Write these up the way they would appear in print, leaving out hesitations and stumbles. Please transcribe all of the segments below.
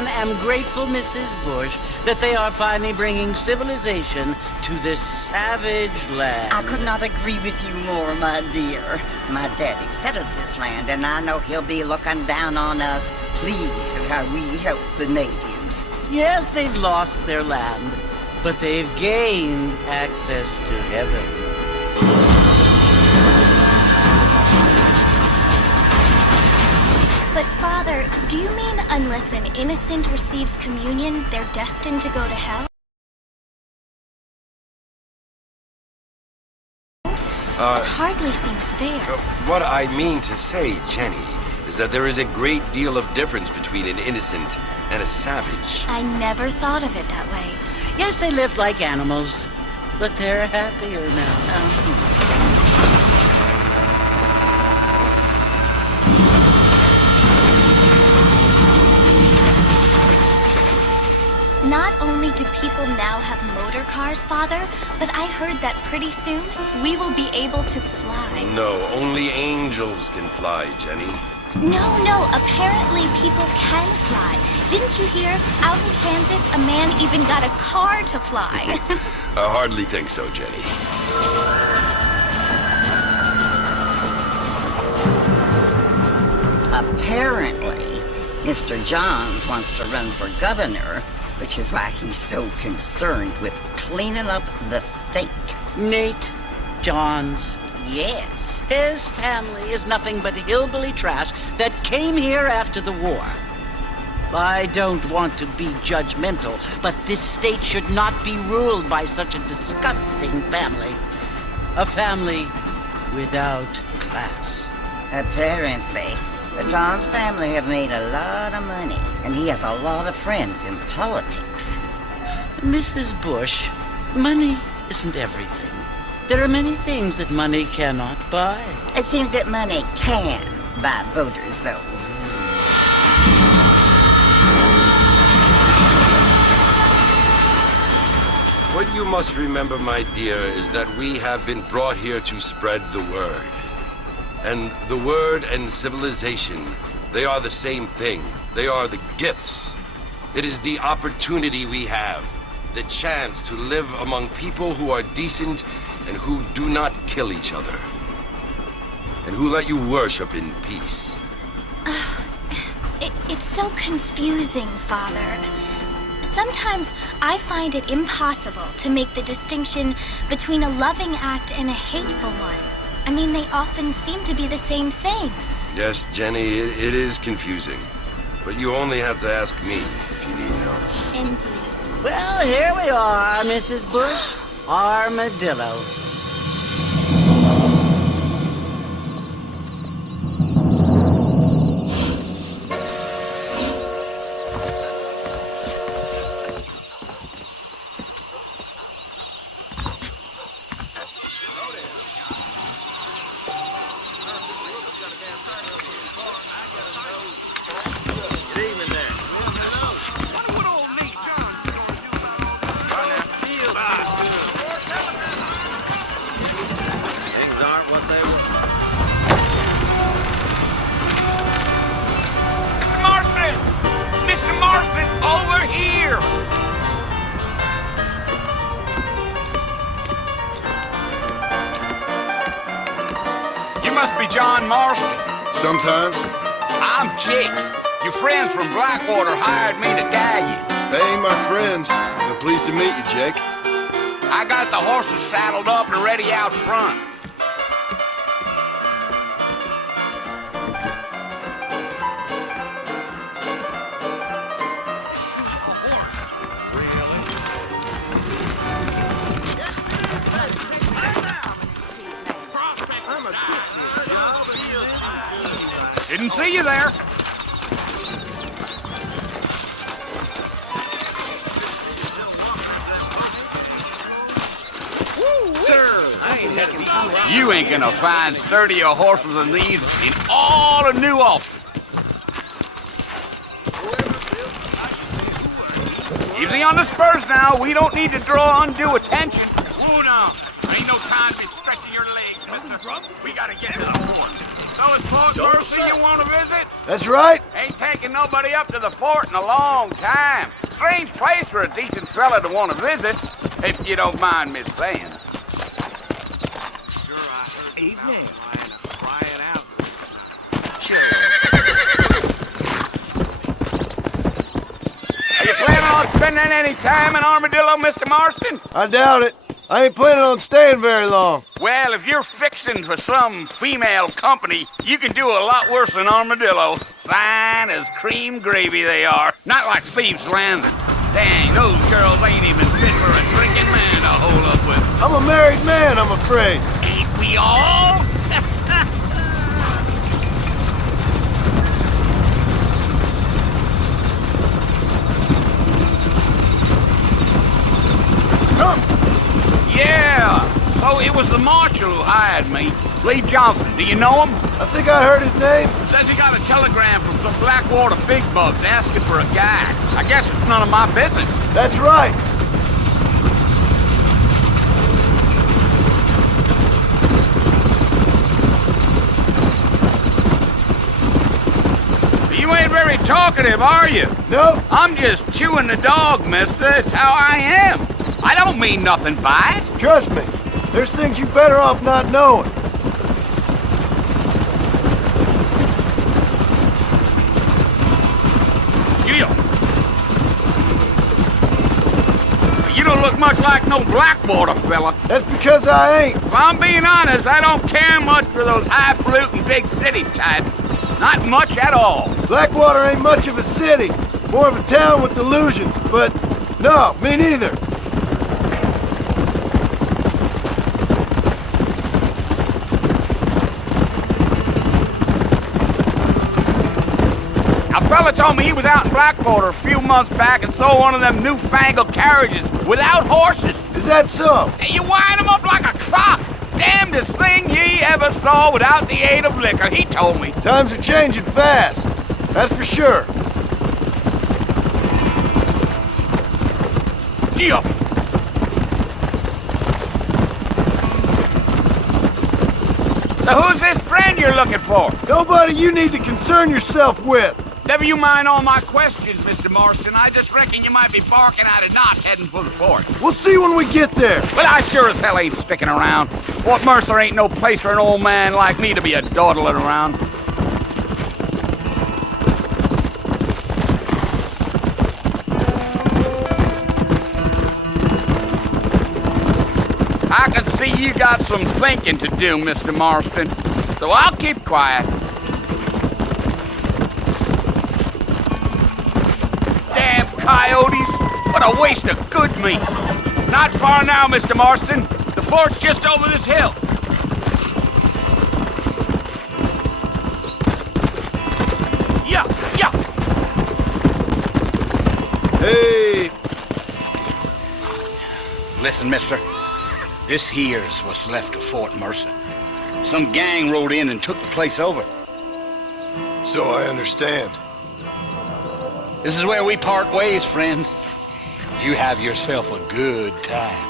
everyone, am grateful, Mrs. Bush, that they are finally bringing civilization to this savage land. I could not agree with you more, my dear. My daddy settled this land, and I know he'll be looking down on us, pleased at how we help the natives. Yes, they've lost their land, but they've gained access to heaven. But Father, do you mean unless an innocent receives communion, they're destined to go to hell? It hardly seems fair. What I mean to say, Jenny, is that there is a great deal of difference between an innocent and a savage. I never thought of it that way. Yes, they lived like animals, but they're happier now. Not only do people now have motor cars, Father, but I heard that pretty soon we will be able to fly. No, only angels can fly, Jenny. No, apparently people can fly. Didn't you hear? Out in Kansas, a man even got a car to fly. I hardly think so, Jenny. Apparently, Mr. Johns wants to run for governor, which is why he's so concerned with cleaning up the state. Nate Johns. Yes. His family is nothing but hillbilly trash that came here after the war. I don't want to be judgmental, but this state should not be ruled by such a disgusting family. A family without class. Apparently. The Johns family have made a lot of money, and he has a lot of friends in politics. Mrs. Bush, money isn't everything. There are many things that money cannot buy. It seems that money can buy voters, though. What you must remember, my dear, is that we have been brought here to spread the word. And the word and civilization, they are the same thing. They are the gifts. It is the opportunity we have, the chance to live among people who are decent and who do not kill each other, and who let you worship in peace. It's so confusing, Father. Sometimes I find it impossible to make the distinction between a loving act and a hateful one. I mean, they often seem to be the same thing. Yes, Jenny, it is confusing. But you only have to ask me if you need help. Indeed. Well, here we are, Mrs. Bush. Armadillo. Must be John Marston. Sometimes. I'm Jake. Your friends from Blackwater hired me to guide you. They ain't my friends. They're pleased to meet you, Jake. I got the horses saddled up and ready out front. Didn't see you there. You ain't gonna find sturdier horses than these in all of New Austin. Easy on the spurs now. We don't need to draw undue attention. Whoa now. Ain't no time to be stretching your legs, mister. We gotta get to the horse. So it's Fort Mercy you want to visit? That's right. Ain't taking nobody up to the fort in a long time. Strange place for a decent fella to want to visit, if you don't mind me saying. Sure, I heard evening. Crying out. Are you planning on spending any time in Armadillo, Mr. Marston? I doubt it. I ain't planning on staying very long. Well, if you're fixing for some female company, you can do a lot worse than Armadillo. Fine as cream gravy they are. Not like Thieves' Landing. Dang, those girls ain't even fit for a drinking man to hold up with. I'm a married man, I'm afraid. Ain't we all? Come. Yeah. So it was the marshal who hired me. Lee Johnson, do you know him? I think I heard his name. Says he got a telegram from some Blackwater big bugs asking for a guide. I guess it's none of my business. That's right. You ain't very talkative, are you? Nope. I'm just chewing the dog, mister. It's how I am. I don't mean nothing by it. Trust me. There's things you better off not knowing. You don't look much like no Blackwater fella. That's because I ain't. If I'm being honest, I don't care much for those highfalutin big city types. Not much at all. Blackwater ain't much of a city. More of a town with illusions, but no, me neither. A fella told me he was out in Blackwater a few months back and saw one of them newfangled carriages without horses. Is that so? And you wind them up like a clock. Damnedest thing ye ever saw without the aid of liquor, he told me. Times are changing fast. That's for sure. Yeah. So who's this friend you're looking for? Nobody you need to concern yourself with. Never you mind all my questions, Mr. Marston. I just reckon you might be barking out of knots heading for the fort. We'll see when we get there. Well, I sure as hell ain't sticking around. Fort Mercer ain't no place for an old man like me to be a dawdling around. I can see you got some thinking to do, Mr. Marston, so I'll keep quiet. Damn coyotes! What a waste of good meat! Not far now, Mr. Marston. The fort's just over this hill. Yeah, yeah. Hey, Listen, mister. This here's what's left of Fort Mercer. Some gang rode in and took the place over. so I understand. This is where we part ways, friend. You have yourself a good time.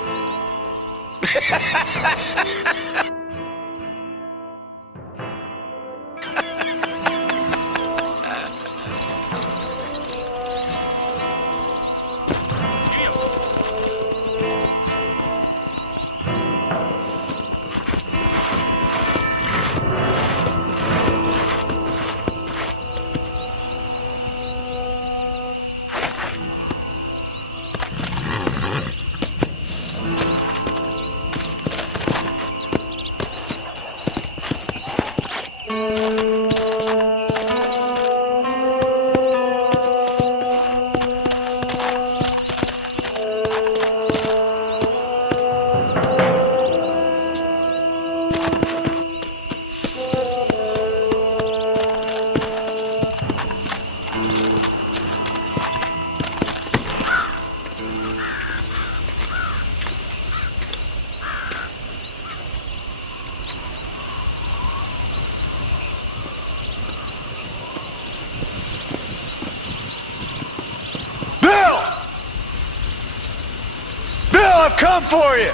I've come for you!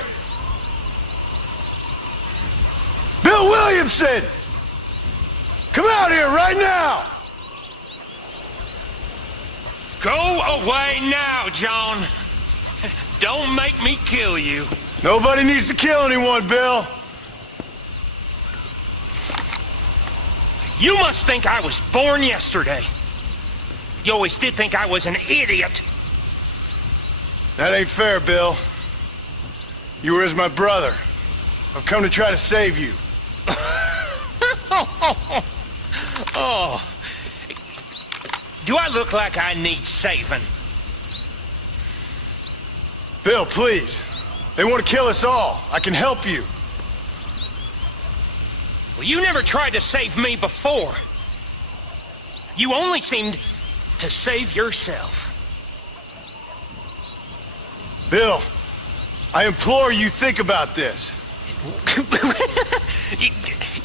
Bill Williamson! Come out here right now! Go away now, John. Don't make me kill you. Nobody needs to kill anyone, Bill. You must think I was born yesterday. You always did think I was an idiot. That ain't fair, Bill. You were as my brother. I've come to try to save you. Oh. Do I look like I need saving? Bill, please. They want to kill us all. I can help you. Well, you never tried to save me before. You only seemed to save yourself. Bill, I implore you think about this.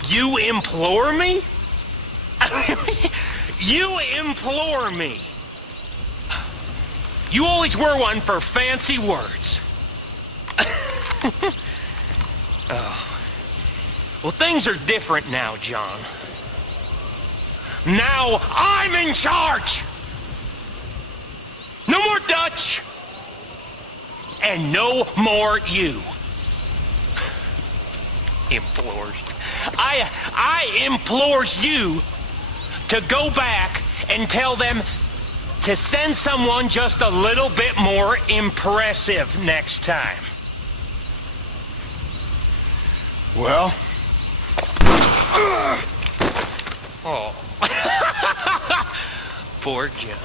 You implore me? You implore me. You always were one for fancy words. Oh. Well, things are different now, John. Now I'm in charge! No more Dutch! And no more you. Implores. I implores you to go back and tell them to send someone just a little bit more impressive next time. Well? Oh. Poor John.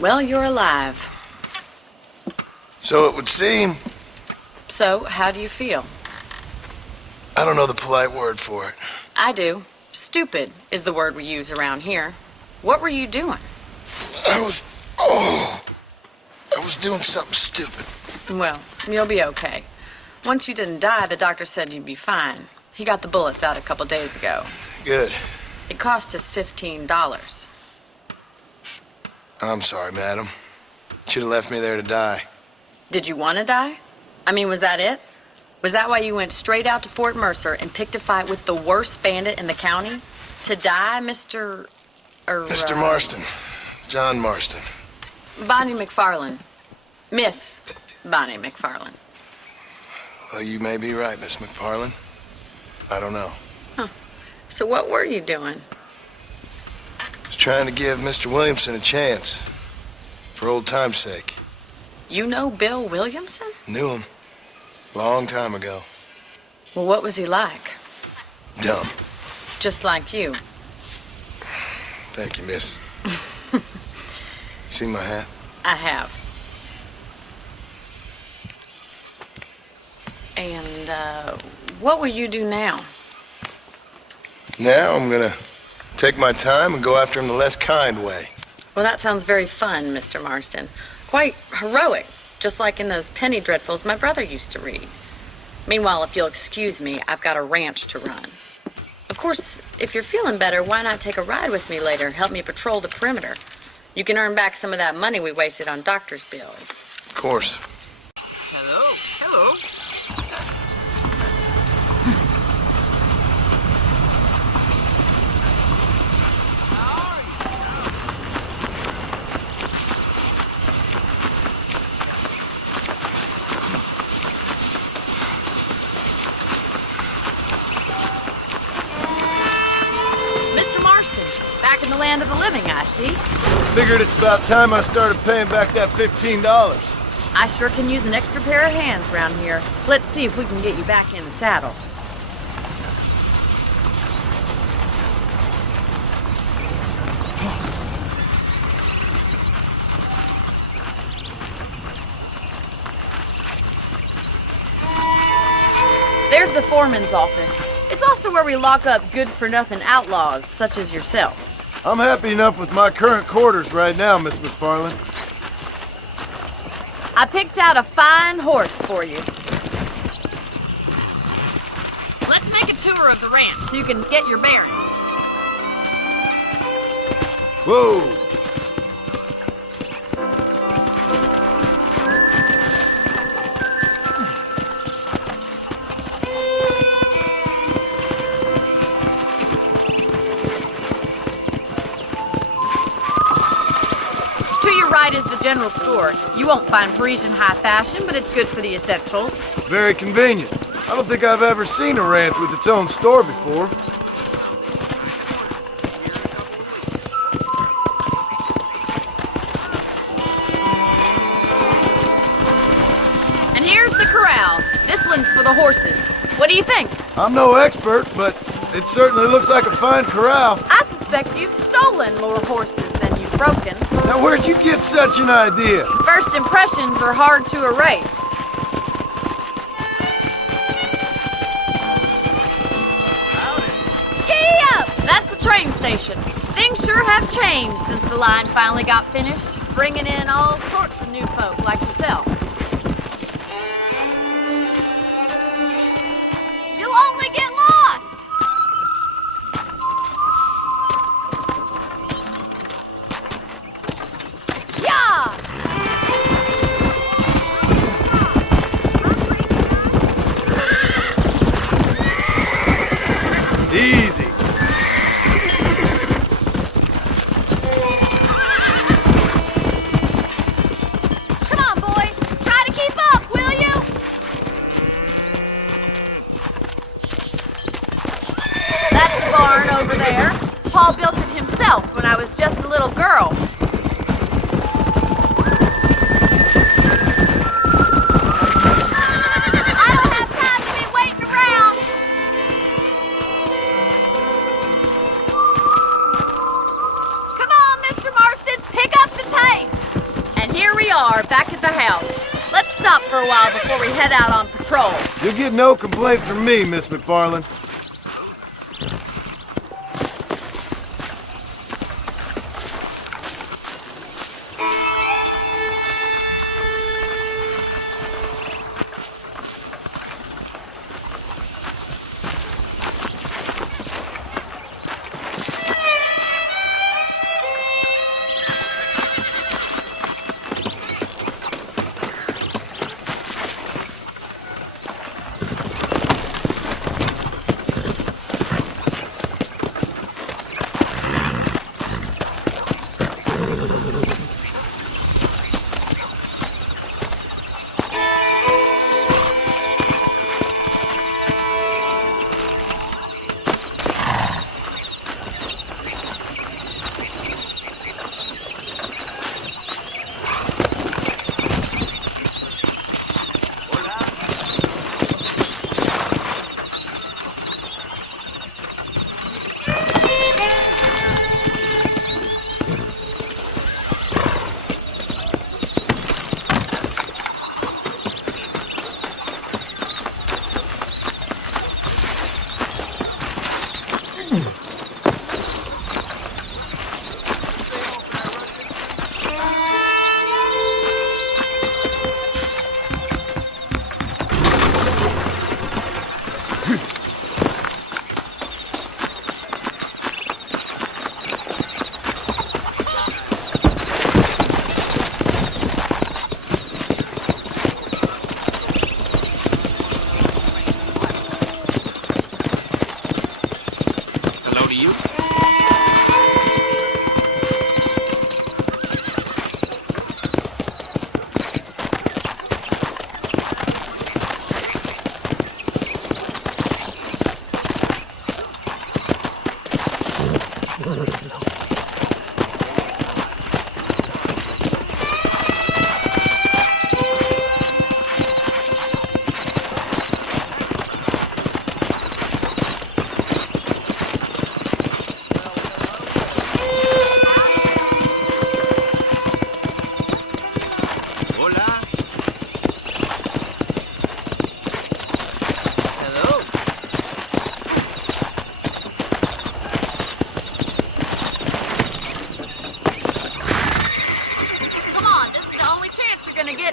Well, you're alive. So it would seem. So, how do you feel? I don't know the polite word for it. I do. Stupid is the word we use around here. What were you doing? I was doing something stupid. Well, you'll be okay. Once you didn't die, the doctor said you'd be fine. He got the bullets out a couple days ago. Good. It cost us $15. I'm sorry, madam. Should have left me there to die. Did you want to die? I mean, was that it? Was that why you went straight out to Fort Mercer and picked a fight with the worst bandit in the county? To die, Mr. Mr. Marston. John Marston. Bonnie McFarlane. Miss Bonnie McFarlane. Well, you may be right, Miss McFarlane. I don't know. Huh. So what were you doing? I was trying to give Mr. Williamson a chance. For old time's sake. You know Bill Williamson? Knew him. Long time ago. Well, what was he like? Dumb. Just like you. Thank you, miss. See my hat? I have. And, what will you do now? Now I'm gonna take my time and go after him the less kind way. Well, that sounds very fun, Mr. Marston. Quite heroic, just like in those penny dreadfuls my brother used to read. Meanwhile, if you'll excuse me, I've got a ranch to run. Of course, if you're feeling better, why not take a ride with me later? Help me patrol the perimeter. You can earn back some of that money we wasted on doctor's bills. Of course. Hello, hello. the living, I see. Figured it's about time I started paying back that $15. I sure can use an extra pair of hands around here. Let's see if we can get you back in the saddle. There's the foreman's office. It's also where we lock up good-for-nothing outlaws, such as yourself. I'm happy enough with my current quarters right now, Miss McFarland. I picked out a fine horse for you. Let's make a tour of the ranch so you can get your bearings. Whoa! Right is the general store. You won't find Parisian high fashion, but it's good for the essentials. Very convenient. I don't think I've ever seen a ranch with its own store before. And here's the corral. This one's for the horses. What do you think? I'm no expert, but it certainly looks like a fine corral. I suspect you've stolen more horses than you've broken. Now, where'd you get such an idea? First impressions are hard to erase. Giddy up! That's the train station. Things sure have changed since the line finally got finished, bringing in all sorts of new folk like yourself. You'll only get lost! Yeah! Easy. Come on, boys. Try to keep up, will you? That's the barn over there. Paul built it himself when I was just a little girl. I don't have time to be waiting around. Come on, Mr. Marston, pick up the pace. And here we are, back at the house. Let's stop for a while before we head out on patrol. You'll get no complaints from me, Miss McFarland.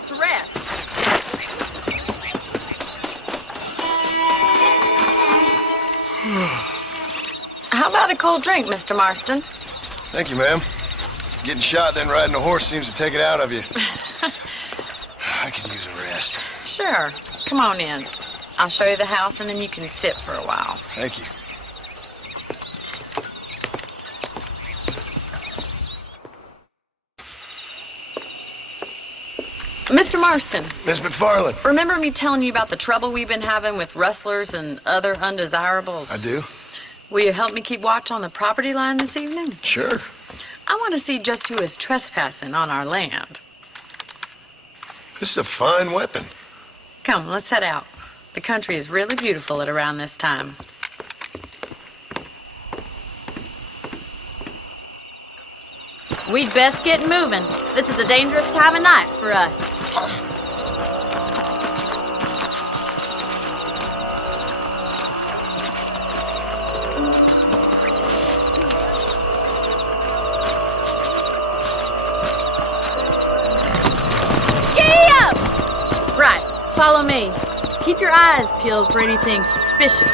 to rest. How about a cold drink, Mr. Marston? Thank you, ma'am. Getting shot, then riding a horse seems to take it out of you. I could use a rest. Sure. Come on in. I'll show you the house, and then you can sit for a while. Thank you. Mr. Marston. Miss McFarland. Remember me telling you about the trouble we've been having with rustlers and other undesirables? I do. Will you help me keep watch on the property line this evening? Sure. I want to see just who is trespassing on our land. This is a fine weapon. Come, let's head out. The country is really beautiful at around this time. We'd best get moving. This is a dangerous time of night for us. Giddy up! Right, follow me. Keep your eyes peeled for anything suspicious.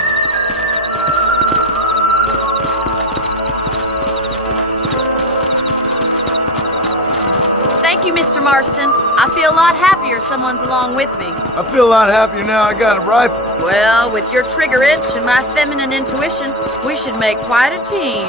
Thank you, Mr. Marston. I feel a lot happier someone's along with me. I feel a lot happier now I got a rifle. Well, with your trigger itch and my feminine intuition, we should make quite a team.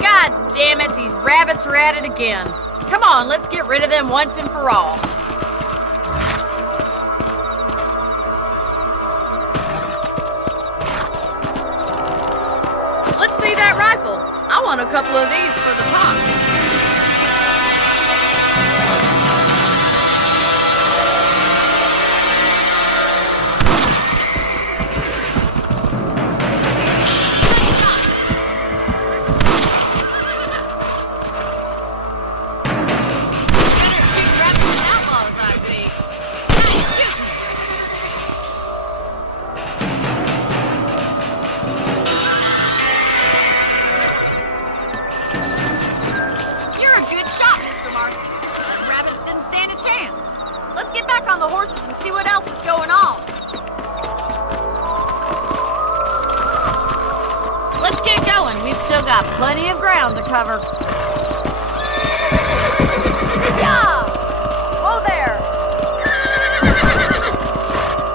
God damn it, these rabbits are at it again. Come on, let's get rid of them once and for all. Let's see that rifle. I want a couple of these for the pop. On the horses and see what else is going on. Let's get going. We've still got plenty of ground to cover. Yeah! Whoa there!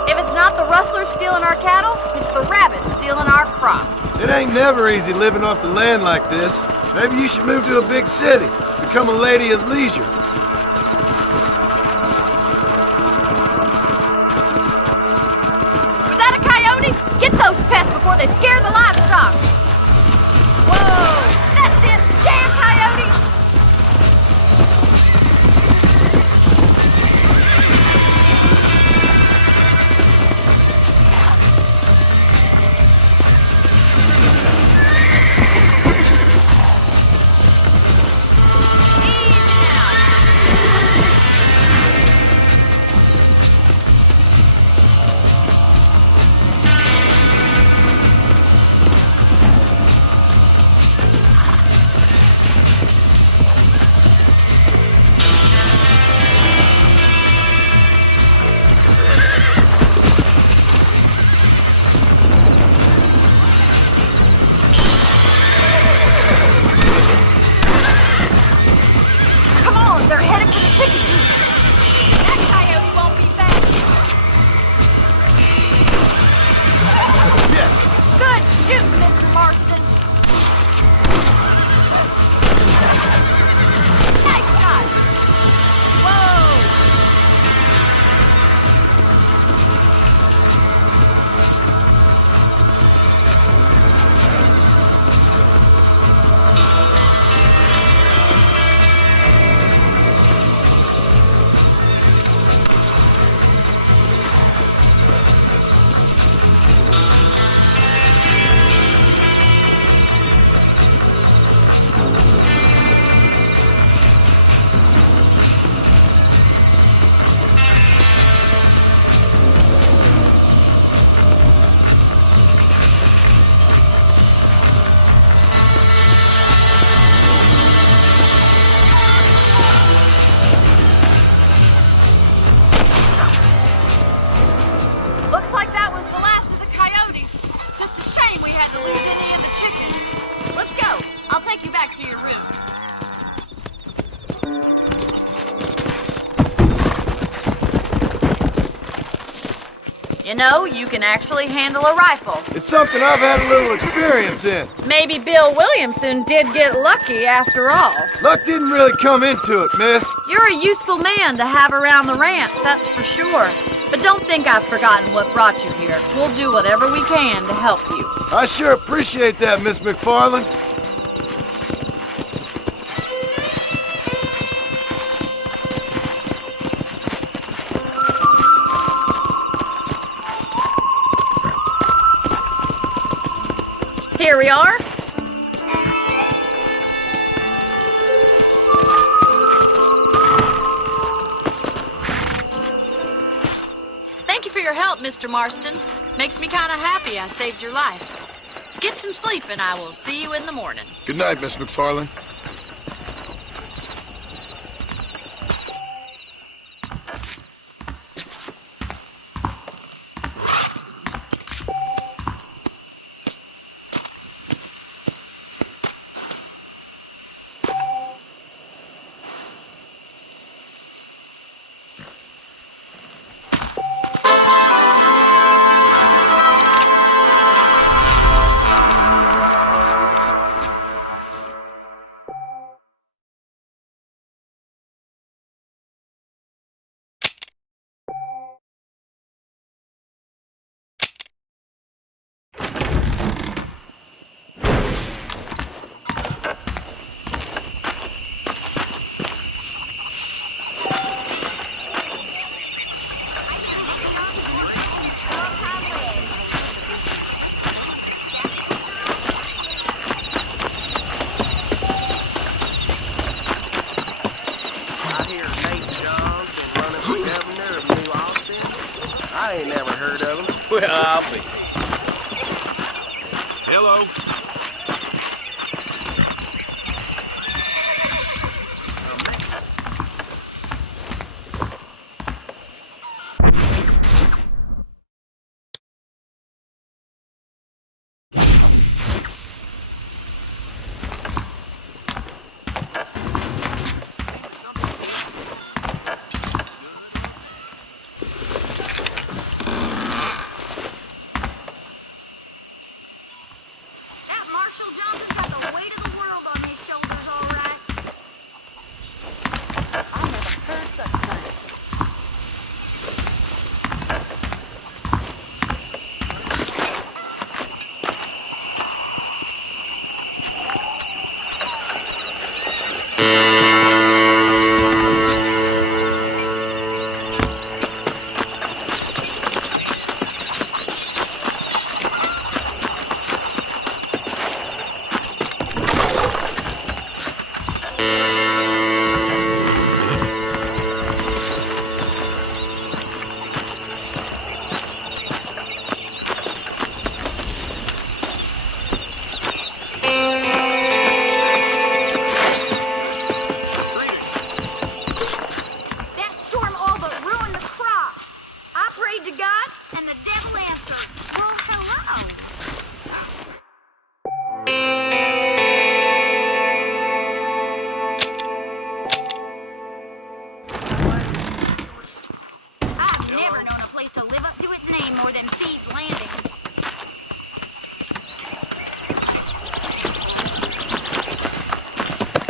If it's not the rustlers stealing our cattle, it's the rabbits stealing our crops. It ain't never easy living off the land like this. Maybe you should move to a big city. Become a lady of leisure. Get those pests before they scare the livestock! Whoa! That's it! Damn coyotes! You know, you can actually handle a rifle. It's something I've had a little experience in. Maybe Bill Williamson did get lucky after all. Luck didn't really come into it, miss. You're a useful man to have around the ranch, that's for sure. But don't think I've forgotten what brought you here. We'll do whatever we can to help you. I sure appreciate that, Miss McFarland. Here we are. Thank you for your help, Mr. Marston. Makes me kind of happy I saved your life. Get some sleep and I will see you in the morning. Good night, Miss McFarland. I ain't never heard of him. Well, I'll be. Hello.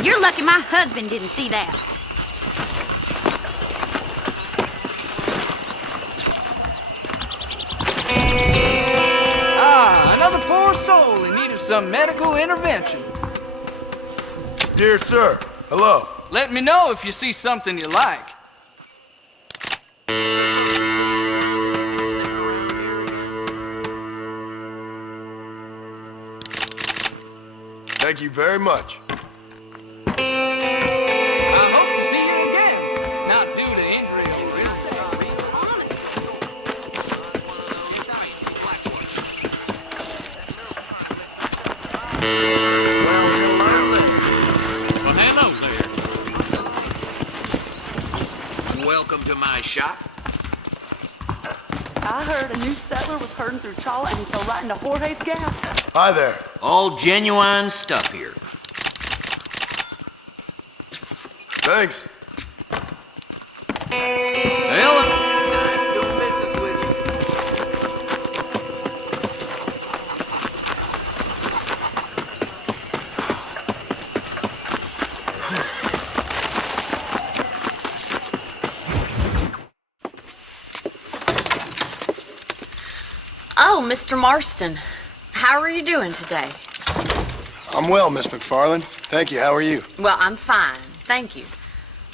You're lucky my husband didn't see that. Ah, another poor soul in need of some medical intervention. Dear sir, hello. Let me know if you see something you like. Thank you very much. I hope to see you again. Not due to injury. Well, hello there. Welcome to my shop. I heard a new settler was herding through Chala and he fell right into Jorge's gap. Hi there. All genuine stuff here. Thanks. Hello. Nice doing business with you. So, Mr. Marston, how are you doing today? I'm well, Miss McFarland. Thank you. How are you? Well, I'm fine, thank you.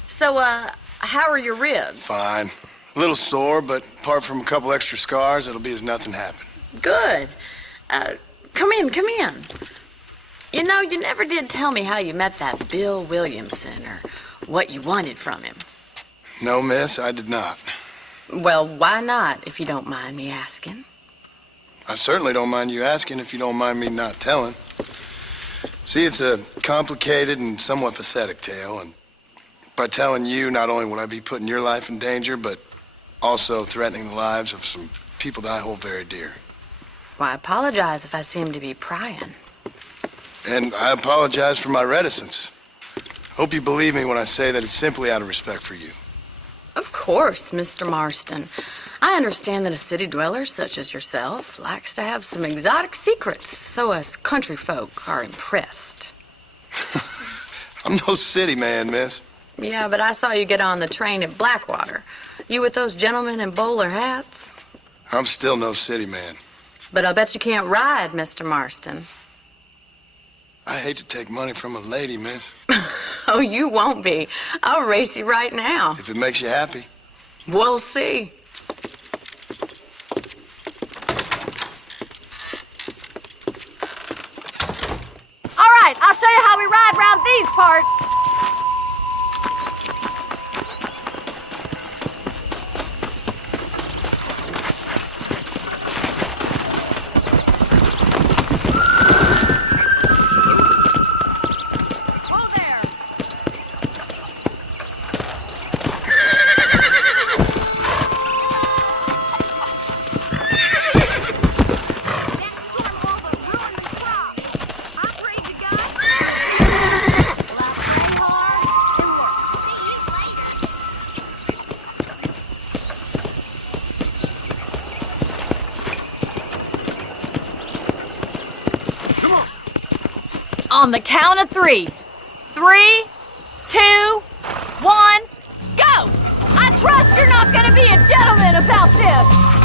So, how are your ribs? Fine. A little sore, but apart from a couple extra scars, it'll be as nothing happened. Good. Come in, come in. You know, you never did tell me how you met that Bill Williamson or what you wanted from him. No, miss, I did not. Well, why not, if you don't mind me asking? I certainly don't mind you asking if you don't mind me not telling. See, it's a complicated and somewhat pathetic tale, and by telling you, not only would I be putting your life in danger, but also threatening the lives of some people that I hold very dear. Well, I apologize if I seem to be prying. And I apologize for my reticence. Hope you believe me when I say that it's simply out of respect for you. Of course, Mr. Marston. I understand that a city dweller such as yourself likes to have some exotic secrets, so us country folk are impressed. I'm no city man, miss. Yeah, but I saw you get on the train at Blackwater. You with those gentlemen in bowler hats? I'm still no city man. But I'll bet you can't ride, Mr. Marston. I hate to take money from a lady, miss. Oh, you won't be. I'll race you right now. If it makes you happy. We'll see. All right, I'll show you how we ride around these parts. On the count of 3. 3, 2, 1, go! I trust you're not gonna be a gentleman about this.